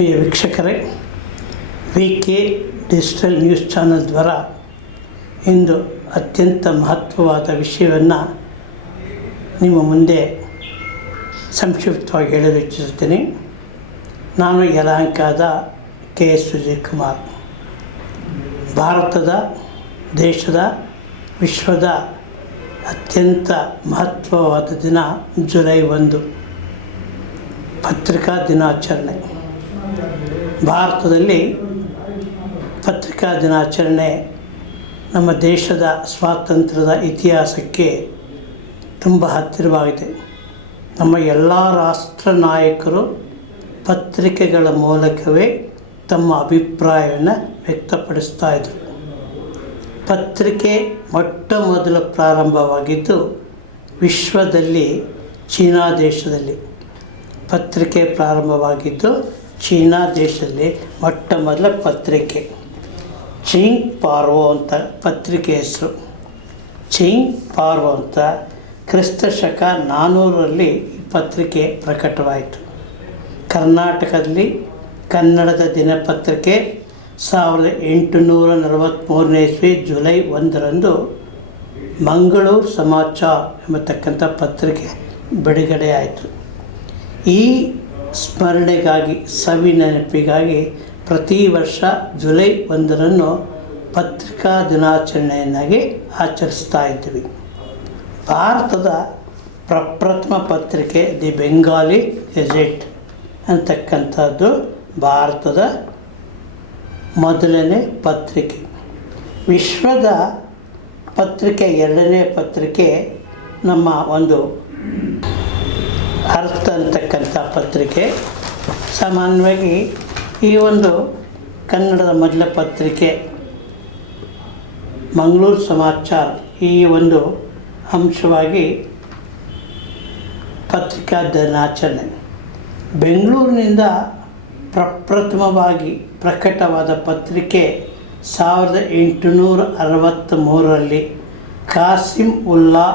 ಪ್ರಿಯ ವೀಕ್ಷಕರೇ, VK digital news channel ದ್ವಾರ ಇಂದು ಅತ್ಯಂತ ಮಹತ್ವವಾದ ವಿಷಯವನ್ನು ನಿಮ್ಮ ಮುಂದೆ ಸಂಕ್ಷಿಪ್ತವಾಗಿ ಹೇಳಲು ಇಚ್ಛಿಸುತ್ತೇನೆ. ನಾನು ಯಲಹಂಕದ KS ಸುಜಯ್ ಕುಮಾರ್. ಭಾರತದ, ದೇಶದ, ವಿಶ್ವದ ಅತ್ಯಂತ ಮಹತ್ವವಾದ ದಿನ ಜುಲೈ 1 ಪತ್ರಿಕಾ ದಿನಾಚರಣೆ. ಭಾರತದಲ್ಲಿ ಪತ್ರಿಕಾ ದಿನಾಚರಣೆ ನಮ್ಮ ದೇಶದ ಸ್ವಾತಂತ್ರ್ಯದ ಇತಿಹಾಸಕ್ಕೆ ತುಂಬ ಹತ್ತಿರವಾಗಿದೆ. ನಮ್ಮ ಎಲ್ಲ ರಾಷ್ಟ್ರ ನಾಯಕರು ಪತ್ರಿಕೆಗಳ ಮೂಲಕವೇ ತಮ್ಮ ಅಭಿಪ್ರಾಯವನ್ನು ವ್ಯಕ್ತಪಡಿಸ್ತಾ ಇದ್ದರು. ಪತ್ರಿಕೆ ಮೊಟ್ಟ ಮೊದಲು ಪ್ರಾರಂಭವಾಗಿದ್ದು ವಿಶ್ವದಲ್ಲಿ ಚೀನಾ ದೇಶದಲ್ಲಿ. ಪತ್ರಿಕೆ ಪ್ರಾರಂಭವಾಗಿದ್ದು ಚೀನಾ ದೇಶದಲ್ಲಿ ಮೊಟ್ಟ ಮೊದಲ ಪತ್ರಿಕೆ. ಚಿಂಗ್ ಪಾರ್ವೋ ಅಂತ ಪತ್ರಿಕೆ ಹೆಸರು. ಚಿಂಗ್ ಪಾರ್ವೋ ಅಂತ ಕ್ರಿಸ್ತಶಕ 400ರಲ್ಲಿ ಈ ಪತ್ರಿಕೆ ಪ್ರಕಟವಾಯಿತು. ಕರ್ನಾಟಕದಲ್ಲಿ ಕನ್ನಡದ ದಿನಪತ್ರಿಕೆ 1843ನೇ ಇಸ್ವಿ ಜುಲೈ 1ರಂದು ಮಂಗಳೂರು ಸಮಾಚಾರ ಎಂಬತಕ್ಕಂಥ ಪತ್ರಿಕೆ ಬಿಡುಗಡೆ ಆಯಿತು. ಈ ಸ್ಮರಣೆಗಾಗಿ, ಸವಿ ನೆನಪಿಗಾಗಿ ಪ್ರತಿ ವರ್ಷ ಜುಲೈ 1ರಂದು ಪತ್ರಿಕಾ ದಿನಾಚರಣೆಯನ್ನಾಗಿ ಆಚರಿಸ್ತಾ ಇದ್ವಿ. ಭಾರತದ ಪ್ರಪ್ರಥಮ ಪತ್ರಿಕೆ ದಿ ಬೆಂಗಾಲಿ ಗೆಜೆಟ್ ಅಂತಕ್ಕಂಥದ್ದು ಭಾರತದ ಮೊದಲನೇ ಪತ್ರಿಕೆ. ವಿಶ್ವದ ಪತ್ರಿಕೆ 2ನೇ ಪತ್ರಿಕೆ ನಮ್ಮ ಒಂದು ಅರ್ಥ ಅಂತಕ್ಕಂಥ ಪತ್ರಿಕೆ. ಸಾಮಾನ್ಯವಾಗಿ ಈ ಒಂದು ಕನ್ನಡದ ಮೊದಲ ಪತ್ರಿಕೆ ಮಂಗಳೂರು ಸಮಾಚಾರ ಈ ಒಂದು ಅಂಶವಾಗಿ ಪತ್ರಿಕಾ ದಿನಾಚರಣೆ. ಬೆಂಗಳೂರಿನಿಂದ ಪ್ರಪ್ರಥಮವಾಗಿ ಪ್ರಕಟವಾದ ಪತ್ರಿಕೆ 1863ರಲ್ಲಿ ಕಾಸಿಂ ಉಲ್ಲಾ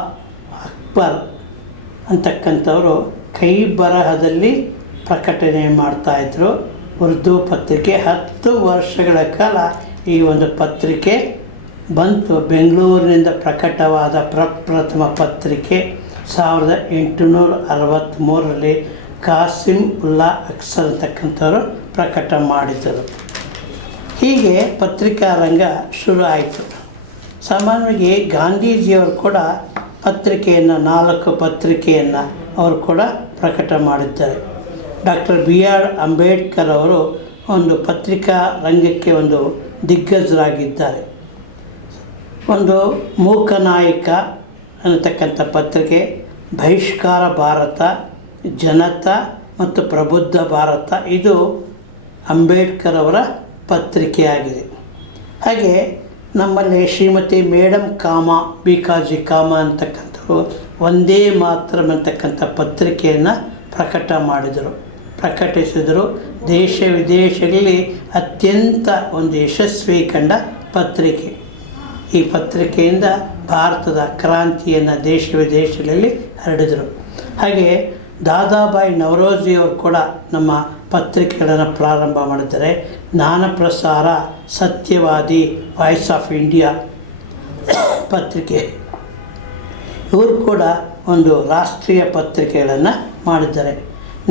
ಅಕ್ಬರ್ ಅಂತಕ್ಕಂಥವರು ಕೈ ಬರಹದಲ್ಲಿ ಪ್ರಕಟಣೆ ಮಾಡ್ತಾಯಿದ್ರು. ಉರ್ದು ಪತ್ರಿಕೆ 10 ವರ್ಷಗಳ ಕಾಲ ಈ ಒಂದು ಪತ್ರಿಕೆ ಬಂತು. ಬೆಂಗಳೂರಿನಿಂದ ಪ್ರಕಟವಾದ ಪ್ರಪ್ರಥಮ ಪತ್ರಿಕೆ 1863ರಲ್ಲಿ ಕಾಸಿಂ ಉಲ್ಲಾ ಅಕ್ಬರ್ ಅಂತಕ್ಕಂಥವರು ಪ್ರಕಟ ಮಾಡಿದರು. ಹೀಗೆ ಪತ್ರಿಕಾ ರಂಗ ಶುರು ಆಯಿತು. ಸಾಮಾನ್ಯವಾಗಿ ಗಾಂಧೀಜಿಯವರು ಕೂಡ ಪತ್ರಿಕೆಯನ್ನು 4 ಪತ್ರಿಕೆಯನ್ನು ಅವರು ಕೂಡ ಪ್ರಕಟ ಮಾಡಿದ್ದಾರೆ. ಡಾಕ್ಟರ್ BR ಅಂಬೇಡ್ಕರ್ ಅವರು ಒಂದು ಪತ್ರಿಕಾ ರಂಗಕ್ಕೆ ಒಂದು ದಿಗ್ಗಜರಾಗಿದ್ದಾರೆ. ಒಂದು ಮೂಕನಾಯಕ ಅನ್ನತಕ್ಕಂಥ ಪತ್ರಿಕೆ, ಬಹಿಷ್ಕಾರ ಭಾರತ, ಜನತಾ ಮತ್ತು ಪ್ರಬುದ್ಧ ಭಾರತ ಇದು ಅಂಬೇಡ್ಕರ್ ಅವರ ಪತ್ರಿಕೆಯಾಗಿದೆ. ಹಾಗೆ ನಮ್ಮಲ್ಲಿ ಶ್ರೀಮತಿ ಮೇಡಮ್ ಕಾಮಾ ಬಿಕಾಜಿ ಕಾಮಾ ಅಂತಕ್ಕಂಥವ್ರು ಒಂದೇ ಮಾತ್ರ ಅಂತಕ್ಕಂಥ ಪತ್ರಿಕೆಯನ್ನು ಪ್ರಕಟಿಸಿದರು. ದೇಶ ವಿದೇಶಗಳಲ್ಲಿ ಅತ್ಯಂತ ಒಂದು ಯಶಸ್ವಿ ಕಂಡ ಪತ್ರಿಕೆ. ಈ ಪತ್ರಿಕೆಯಿಂದ ಭಾರತದ ಕ್ರಾಂತಿಯನ್ನು ದೇಶ ವಿದೇಶಗಳಲ್ಲಿ ಹರಡಿದರು. ಹಾಗೆ ದಾದಾಬಾಯಿ ನವರೋಜಿಯವರು ಕೂಡ ನಮ್ಮ ಪತ್ರಿಕೆಗಳನ್ನು ಪ್ರಾರಂಭ ಮಾಡಿದ್ದಾರೆ. ಜ್ಞಾನಪ್ರಸಾರ, ಸತ್ಯವಾದಿ, ವಾಯ್ಸ್ ಆಫ್ ಇಂಡಿಯಾ ಪತ್ರಿಕೆ ಇವರು ಕೂಡ ಒಂದು ರಾಷ್ಟ್ರೀಯ ಪತ್ರಿಕೆಗಳನ್ನು ಮಾಡಿದ್ದಾರೆ.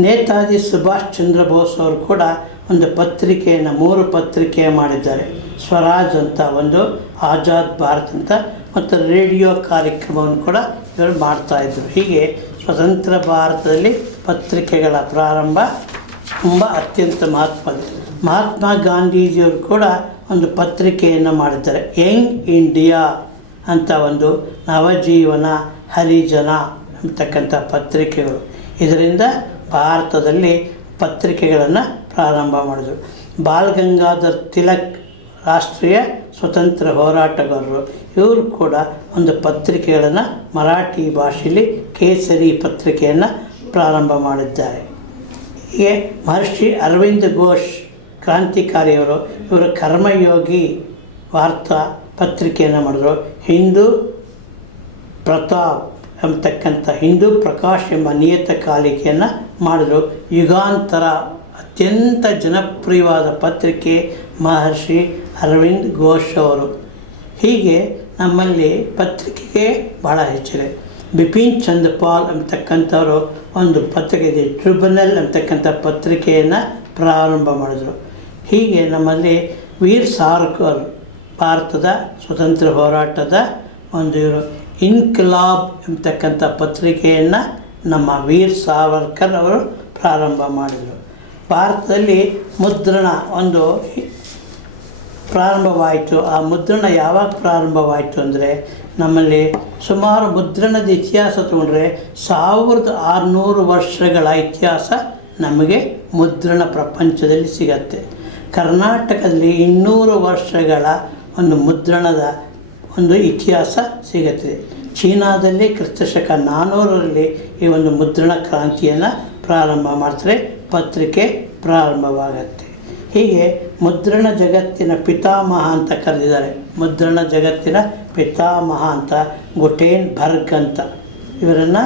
ನೇತಾಜಿ ಸುಭಾಷ್ ಚಂದ್ರ ಬೋಸ್ ಅವರು ಕೂಡ ಒಂದು ಪತ್ರಿಕೆಯನ್ನು 3 ಪತ್ರಿಕೆ ಮಾಡಿದ್ದಾರೆ. ಸ್ವರಾಜ್ ಅಂತ ಒಂದು, ಆಜಾದ್ ಭಾರತ್ ಅಂತ ಮತ್ತು ರೇಡಿಯೋ ಕಾರ್ಯಕ್ರಮವನ್ನು ಕೂಡ ಇವರು ಮಾಡ್ತಾಯಿದ್ರು. ಹೀಗೆ ಸ್ವತಂತ್ರ ಭಾರತದಲ್ಲಿ ಪತ್ರಿಕೆಗಳ ಪ್ರಾರಂಭ ತುಂಬ ಅತ್ಯಂತ ಮಹತ್ವದ. ಮಹಾತ್ಮ ಗಾಂಧೀಜಿಯವರು ಕೂಡ ಒಂದು ಪತ್ರಿಕೆಯನ್ನು ಮಾಡಿದ್ದಾರೆ. ಯಂಗ್ ಇಂಡಿಯಾ ಅಂತ ಒಂದು, ನವಜೀವನ, ಹರಿಜನ ಅಂತಕ್ಕಂಥ ಪತ್ರಿಕೆಗಳು. ಇದರಿಂದ ಭಾರತದಲ್ಲಿ ಪತ್ರಿಕೆಗಳನ್ನು ಪ್ರಾರಂಭ ಮಾಡಿದರು. ಬಾಲ್ ಗಂಗಾಧರ್ ತಿಲಕ್ ರಾಷ್ಟ್ರೀಯ ಸ್ವತಂತ್ರ ಹೋರಾಟಗಾರರು, ಇವರು ಕೂಡ ಒಂದು ಪತ್ರಿಕೆಗಳನ್ನು ಮರಾಠಿ ಭಾಷೆಯಲ್ಲಿ ಕೇಸರಿ ಪತ್ರಿಕೆಯನ್ನು ಪ್ರಾರಂಭ ಮಾಡಿದ್ದಾರೆ. ಹೀಗೆ ಮಹರ್ಷಿ ಅರವಿಂದ್ ಘೋಷ್ ಕ್ರಾಂತಿಕಾರಿಯವರು, ಇವರು ಕರ್ಮಯೋಗಿ ವಾರ್ತಾ ಪತ್ರಿಕೆಯನ್ನು ಮಾಡಿದರು. ಹಿಂದೂ ಪ್ರತಾಪ್ ಎಂಬತಕ್ಕಂಥ ಹಿಂದೂ ಪ್ರಕಾಶ್ ಎಂಬ ನಿಯತಕಾಲಿಕೆಯನ್ನು ಮಾಡಿದರು. ಯುಗಾಂತರ ಅತ್ಯಂತ ಜನಪ್ರಿಯವಾದ ಪತ್ರಿಕೆ ಮಹರ್ಷಿ ಅರವಿಂದ್ ಘೋಷ್ ಅವರು. ಹೀಗೆ ನಮ್ಮಲ್ಲಿ ಪತ್ರಿಕೆಗೆ ಭಾಳ ಹೆಚ್ಚಿದೆ. ಬಿಪಿನ್ ಚಂದ್ರಪಾಲ್ ಅಂತಕ್ಕಂಥವರು ಒಂದು ಪತ್ರಿಕೆ ಇದೆ, ಟ್ರಿಬ್ಯುನಲ್ ಅಂತಕ್ಕಂಥ ಪತ್ರಿಕೆಯನ್ನು ಪ್ರಾರಂಭ ಮಾಡಿದರು. ಹೀಗೆ ನಮ್ಮಲ್ಲಿ ವೀರ್ ಸಾವರ್ಕರ್ ಭಾರತದ ಸ್ವತಂತ್ರ ಹೋರಾಟದ ಒಂದು ಇವರು ಇನ್ಕಿಲಾಬ್ ಎಂಬತಕ್ಕಂಥ ಪತ್ರಿಕೆಯನ್ನು ನಮ್ಮ ವೀರ್ ಸಾವರ್ಕರ್ ಅವರು ಪ್ರಾರಂಭ ಮಾಡಿದರು. ಭಾರತದಲ್ಲಿ ಮುದ್ರಣ ಒಂದು ಪ್ರಾರಂಭವಾಯಿತು. ಆ ಮುದ್ರಣ ಯಾವಾಗ ಪ್ರಾರಂಭವಾಯಿತು ಅಂದರೆ, ನಮ್ಮಲ್ಲಿ ಸುಮಾರು ಮುದ್ರಣದ ಇತಿಹಾಸ ತಗೊಂಡ್ರೆ 1600 ವರ್ಷಗಳ ಇತಿಹಾಸ ನಮಗೆ ಮುದ್ರಣ ಪ್ರಪಂಚದಲ್ಲಿ ಸಿಗತ್ತೆ. ಕರ್ನಾಟಕದಲ್ಲಿ 200 ವರ್ಷಗಳ ಒಂದು ಮುದ್ರಣದ ಒಂದು ಇತಿಹಾಸ ಸಿಗುತ್ತದೆ. ಚೀನಾದಲ್ಲಿ ಕ್ರಿಸ್ತಶಕ 400ರಲ್ಲಿ ಈ ಒಂದು ಮುದ್ರಣ ಕ್ರಾಂತಿಯನ್ನು ಪ್ರಾರಂಭ ಮಾಡ್ತಾರೆ, ಪತ್ರಿಕೆ ಪ್ರಾರಂಭವಾಗತ್ತೆ. ಹೀಗೆ ಮುದ್ರಣ ಜಗತ್ತಿನ ಪಿತಾಮಹ ಅಂತ ಕರೆದಿದ್ದಾರೆ. ಮುದ್ರಣ ಜಗತ್ತಿನ ಪಿತಾಮಹ ಅಂತ ಗುಟೆನ್ಬರ್ಗ್ ಅಂತ ಇವರನ್ನು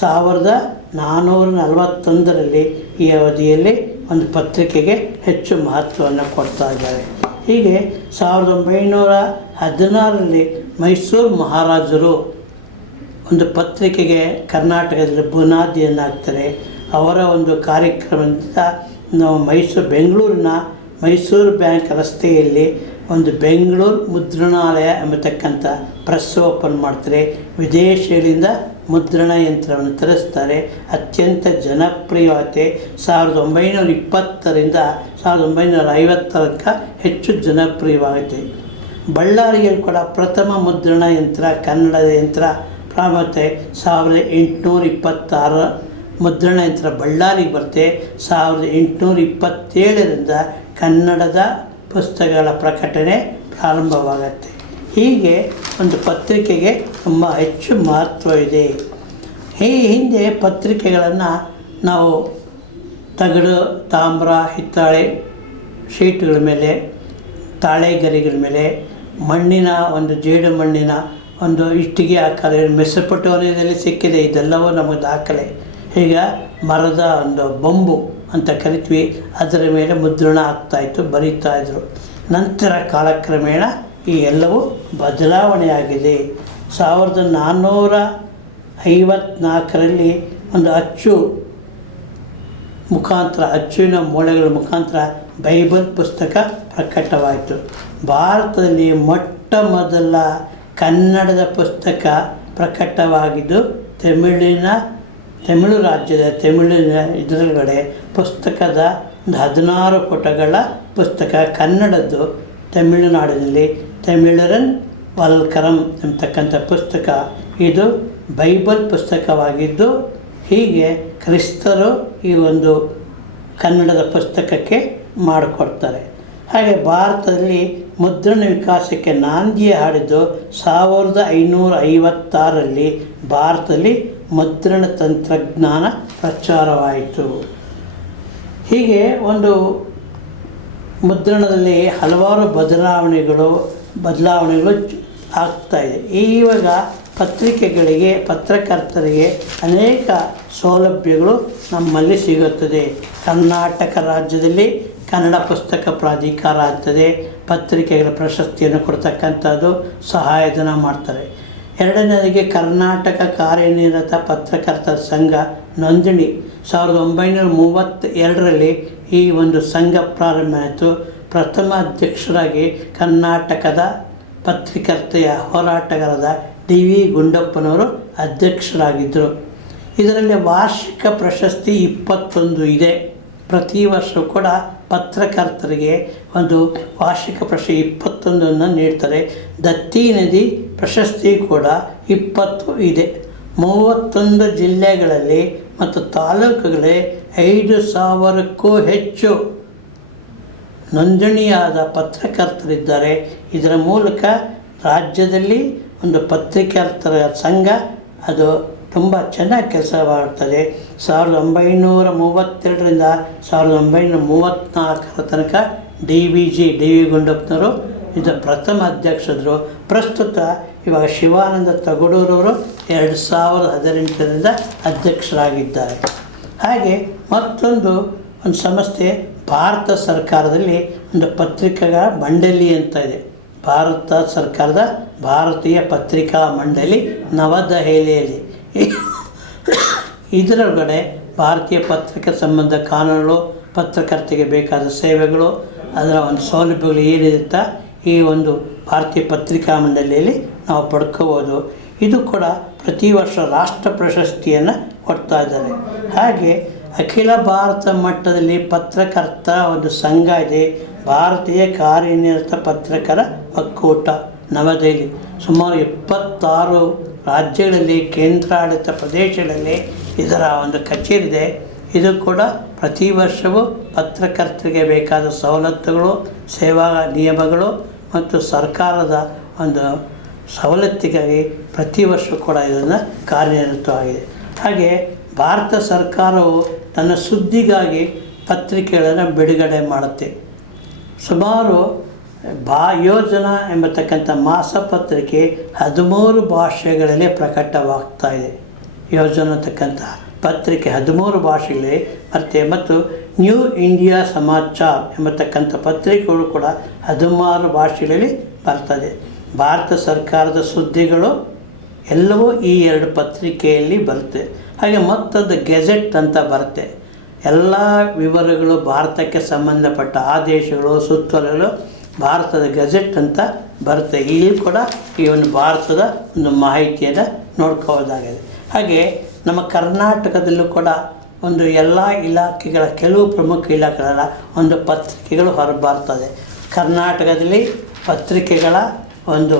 1441ರಲ್ಲಿ ಈ ಅವಧಿಯಲ್ಲಿ ಒಂದು ಪತ್ರಿಕೆಗೆ ಹೆಚ್ಚು ಮಹತ್ವವನ್ನು ಕೊಡ್ತಾ ಇದ್ದಾರೆ. ಹೀಗೆ 1916ರಲ್ಲಿ ಮೈಸೂರು ಮಹಾರಾಜರು ಒಂದು ಪತ್ರಿಕೆಗೆ ಕರ್ನಾಟಕದಲ್ಲಿ ಬುನಾದಿಯನ್ನು ಹಾಕ್ತಾರೆ. ಅವರ ಒಂದು ಕಾರ್ಯಕ್ರಮದಿಂದ ನಾವು ಬೆಂಗಳೂರಿನ ಮೈಸೂರು ಬ್ಯಾಂಕ್ ರಸ್ತೆಯಲ್ಲಿ ಒಂದು ಬೆಂಗಳೂರು ಮುದ್ರಣಾಲಯ ಎಂಬತಕ್ಕಂಥ ಪ್ರೆಸ್ ಓಪನ್ ಮಾಡ್ತಾರೆ. ವಿದೇಶಗಳಿಂದ ಮುದ್ರಣ ಯಂತ್ರವನ್ನು ತರಿಸ್ತಾರೆ. ಅತ್ಯಂತ ಜನಪ್ರಿಯತೆ 1920ರಿಂದ 1950 ಹೆಚ್ಚು ಜನಪ್ರಿಯವಾಗುತ್ತೆ. ಬಳ್ಳಾರಿಯಲ್ಲಿ ಕೂಡ ಪ್ರಥಮ ಮುದ್ರಣ ಯಂತ್ರ, ಕನ್ನಡದ ಯಂತ್ರ ಪ್ರಾರಂಭತೆ 1826 ಮುದ್ರಣ ಯಂತ್ರ ಬಳ್ಳಾರಿಗೆ ಬರುತ್ತೆ. 1827ರಿಂದ ಕನ್ನಡದ ಪುಸ್ತಕಗಳ ಪ್ರಕಟಣೆ ಪ್ರಾರಂಭವಾಗತ್ತೆ. ಹೀಗೆ ಒಂದು ಪತ್ರಿಕೆಗೆ ತುಂಬ ಹೆಚ್ಚು ಮಹತ್ವ ಇದೆ. ಈ ಹಿಂದೆ ಪತ್ರಿಕೆಗಳನ್ನು ನಾವು ತಗಡು, ತಾಮ್ರ, ಹಿತ್ತಾಳೆ ಶೀಟ್ಗಳ ಮೇಲೆ, ತಾಳೆಗರಿಗಳ ಮೇಲೆ, ಮಣ್ಣಿನ ಒಂದು ಜೇಡು ಮಣ್ಣಿನ ಒಂದು ಇಟ್ಟಿಗೆ ಆಕಾರ ಮೆಸೊಪೊಟೇಮಿಯಾದಲ್ಲಿ ಸಿಕ್ಕಿದೆ. ಇದೆಲ್ಲವೂ ನಮಗೆ ದಾಖಲೆ. ಈಗ ಮರದ ಒಂದು ಬೊಂಬು ಅಂತ ಕರಿತೀವಿ, ಅದರ ಮೇಲೆ ಮುದ್ರಣ ಆಗ್ತಾಯಿತ್ತು, ಬರೀತಾಯಿದ್ರು. ನಂತರ ಕಾಲಕ್ರಮೇಣ ಈ ಎಲ್ಲವೂ ಬದಲಾವಣೆಯಾಗಿದೆ. 1454ರಲ್ಲಿ ಒಂದು ಅಚ್ಚುವಿನ ಮೂಳೆಗಳ ಮುಖಾಂತರ ಬೈಬಲ್ ಪುಸ್ತಕ ಪ್ರಕಟವಾಯಿತು. ಭಾರತದಲ್ಲಿ ಮೊಟ್ಟ ಮೊದಲ ಕನ್ನಡದ ಪುಸ್ತಕ ಪ್ರಕಟವಾಗಿದ್ದು ತಮಿಳು ರಾಜ್ಯದ ಇದರೊಳಗಡೆ ಪುಸ್ತಕದ 16 ಪುಟಗಳ ಪುಸ್ತಕ ಕನ್ನಡದ್ದು ತಮಿಳುನಾಡಿನಲ್ಲಿ ತಮಿಳರನ್ ವಲ್ಕರಂ ಎಂಬತಕ್ಕಂಥ ಪುಸ್ತಕ. ಇದು ಬೈಬಲ್ ಪುಸ್ತಕವಾಗಿದ್ದು, ಹೀಗೆ ಕ್ರಿಸ್ತರು ಈ ಒಂದು ಕನ್ನಡದ ಪುಸ್ತಕಕ್ಕೆ ಮಾಡಿಕೊಡ್ತಾರೆ. ಹಾಗೆ ಭಾರತದಲ್ಲಿ ಮುದ್ರಣ ವಿಕಾಸಕ್ಕೆ ನಾಂದಿಯ ಹಾಡಿದ್ದು 1556ರಲ್ಲಿ ಭಾರತದಲ್ಲಿ ಮುದ್ರಣ ತಂತ್ರಜ್ಞಾನ ಪ್ರಚಾರವಾಯಿತು. ಹೀಗೆ ಒಂದು ಮುದ್ರಣದಲ್ಲಿ ಹಲವಾರು ಬದಲಾವಣೆಗಳು ಆಗ್ತಾಯಿದೆ. ಇವಾಗ ಪತ್ರಕರ್ತರಿಗೆ ಅನೇಕ ಸೌಲಭ್ಯಗಳು ನಮ್ಮಲ್ಲಿ ಸಿಗುತ್ತದೆ. ಕರ್ನಾಟಕ ರಾಜ್ಯದಲ್ಲಿ ಕನ್ನಡ ಪುಸ್ತಕ ಪ್ರಾಧಿಕಾರ ಆಗ್ತದೆ. ಪತ್ರಿಕೆಗಳ ಪ್ರಶಸ್ತಿಯನ್ನು ಕೊಡ್ತಕ್ಕಂಥದ್ದು, ಸಹಾಯಧನ ಮಾಡ್ತಾರೆ. ಎರಡನೇದಾಗಿ ಕರ್ನಾಟಕ ಕಾರ್ಯನಿರತ ಪತ್ರಕರ್ತರ ಸಂಘ ನೋಂದಣಿ 1932ರಲ್ಲಿ ಈ ಒಂದು ಸಂಘ ಪ್ರಾರಂಭ ಆಯಿತು. ಪ್ರಥಮ ಅಧ್ಯಕ್ಷರಾಗಿ ಕರ್ನಾಟಕದ ಪತ್ರಕರ್ತೆಯ ಹೋರಾಟಗಾರರಾದ ಡಿ.ವಿ. ಗುಂಡಪ್ಪನವರು ಅಧ್ಯಕ್ಷರಾಗಿದ್ದರು. ಇದರಲ್ಲಿ ವಾರ್ಷಿಕ ಪ್ರಶಸ್ತಿ 21 ಇದೆ. ಪ್ರತಿ ವರ್ಷ ಕೂಡ ಪತ್ರಕರ್ತರಿಗೆ ಒಂದು ವಾರ್ಷಿಕ ಪ್ರಶಸ್ತಿ 21 ನೀಡ್ತಾರೆ. ದತ್ತಿ ನದಿ ಪ್ರಶಸ್ತಿ ಕೂಡ 20 ಇದೆ. 31 ಜಿಲ್ಲೆಗಳಲ್ಲಿ ಮತ್ತು ತಾಲೂಕುಗಳಲ್ಲಿ 5,000ಕ್ಕೂ ಹೆಚ್ಚು ನೋಂದಣಿಯಾದ ಪತ್ರಕರ್ತರಿದ್ದಾರೆ. ಇದರ ಮೂಲಕ ರಾಜ್ಯದಲ್ಲಿ ಒಂದು ಪತ್ರಕರ್ತರ ಸಂಘ ಅದು ತುಂಬ ಚೆನ್ನಾಗಿ ಕೆಲಸ ಮಾಡ್ತದೆ. 1932ರಿಂದ 1934 ತನಕ ಡಿ.ವಿ. ಗುಂಡಪ್ಪನವರು ಇದು ಪ್ರಥಮ ಅಧ್ಯಕ್ಷರು. ಪ್ರಸ್ತುತ ಇವಾಗ ಶಿವಾನಂದ ತಗಡೂರವರು 2018ರಿಂದ ಅಧ್ಯಕ್ಷರಾಗಿದ್ದಾರೆ. ಹಾಗೆ ಮತ್ತೊಂದು ಒಂದು ಸಂಸ್ಥೆ ಭಾರತ ಸರ್ಕಾರದಲ್ಲಿ ಒಂದು ಪತ್ರಿಕಾ ಮಂಡಳಿ ಅಂತ ಇದೆ. ಭಾರತ ಸರ್ಕಾರದ ಭಾರತೀಯ ಪತ್ರಿಕಾ ಮಂಡಳಿ ನವದೆಹಲಿಯಲ್ಲಿ. ಇದರೊಳಗಡೆ ಭಾರತೀಯ ಪತ್ರಿಕಾ ಸಂಬಂಧ ಕಾನೂನುಗಳು, ಪತ್ರಕರ್ತರಿಗೆ ಬೇಕಾದ ಸೇವೆಗಳು, ಅದರ ಒಂದು ಸೌಲಭ್ಯಗಳು ಏನಿರುತ್ತಾ ಈ ಒಂದು ಭಾರತೀಯ ಪತ್ರಿಕಾ ಮಂಡಳಿಯಲ್ಲಿ ನಾವು ಪಡ್ಕೋಬೋದು. ಇದು ಕೂಡ ಪ್ರತಿ ವರ್ಷ ರಾಷ್ಟ್ರ ಪ್ರಶಸ್ತಿಯನ್ನು ಕೊಡ್ತಾ ಇದ್ದಾರೆ. ಹಾಗೆ ಅಖಿಲ ಭಾರತ ಮಟ್ಟದಲ್ಲಿ ಪತ್ರಕರ್ತ ಒಂದು ಸಂಘ ಇದೆ, ಭಾರತೀಯ ಕಾರ್ಯನಿರತ ಪತ್ರಕರ್ತರ ಒಕ್ಕೂಟ ನವದೆಹಲಿ. ಸುಮಾರು 26 ರಾಜ್ಯಗಳಲ್ಲಿ, ಕೇಂದ್ರಾಡಳಿತ ಪ್ರದೇಶಗಳಲ್ಲಿ ಇದರ ಒಂದು ಕಚೇರಿ ಇದೆ. ಇದು ಕೂಡ ಪ್ರತಿ ವರ್ಷವೂ ಪತ್ರಕರ್ತರಿಗೆ ಬೇಕಾದ ಸವಲತ್ತುಗಳು, ಸೇವಾ ನಿಯಮಗಳು ಮತ್ತು ಸರ್ಕಾರದ ಒಂದು ಸವಲತ್ತಿಗಾಗಿ ಪ್ರತಿ ವರ್ಷ ಕೂಡ ಇದನ್ನು ಕಾರ್ಯನಿರತವಾಗಿದೆ. ಹಾಗೆ ಭಾರತ ಸರ್ಕಾರವು ತನ್ನ ಸುದ್ದಿಗಾಗಿ ಪತ್ರಿಕೆಗಳನ್ನು ಬಿಡುಗಡೆ ಮಾಡುತ್ತೆ. ಸುಮಾರು ಯೋಜನಾ ಎಂಬತಕ್ಕಂಥ ಮಾಸಪತ್ರಿಕೆ 13 ಭಾಷೆಗಳಲ್ಲಿ ಪ್ರಕಟವಾಗ್ತಾ ಇದೆ. ಯೋಜನಾ ಅಂತಕ್ಕಂಥ ಪತ್ರಿಕೆ 13 ಭಾಷೆಗಳಲ್ಲಿ ಮತ್ತು ನ್ಯೂ ಇಂಡಿಯಾ ಸಮಾಚಾರ ಎಂಬತಕ್ಕಂಥ ಪತ್ರಿಕೆಗಳು ಕೂಡ 16 ಭಾಷೆಗಳಲ್ಲಿ ಬರ್ತದೆ. ಭಾರತ ಸರ್ಕಾರದ ಸುದ್ದಿಗಳು ಎಲ್ಲವೂ ಈ 2 ಪತ್ರಿಕೆಯಲ್ಲಿ ಬರುತ್ತೆ. ಹಾಗೆ ಮತ್ತೊಂದು ಗೆಜೆಟ್ ಅಂತ ಬರುತ್ತೆ. ಎಲ್ಲ ವಿವರಗಳು, ಭಾರತಕ್ಕೆ ಸಂಬಂಧಪಟ್ಟ ಆದೇಶಗಳು, ಸುತ್ತೋಲೆಗಳು ಭಾರತದ ಗೆಜೆಟ್ ಅಂತ ಬರುತ್ತೆ. ಇಲ್ಲಿ ಕೂಡ ಈ ಒಂದು ಭಾರತದ ಒಂದು ಮಾಹಿತಿಯನ್ನು ನೋಡ್ಕೋಬೋದಾಗಿದೆ. ಹಾಗೆ ನಮ್ಮ ಕರ್ನಾಟಕದಲ್ಲೂ ಕೂಡ ಒಂದು ಎಲ್ಲ ಇಲಾಖೆಗಳ, ಕೆಲವು ಪ್ರಮುಖ ಇಲಾಖೆಗಳ ಒಂದು ಪತ್ರಿಕೆಗಳು ಹೊರಬರ್ತದೆ. ಕರ್ನಾಟಕದಲ್ಲಿ ಪತ್ರಿಕೆಗಳ ಒಂದು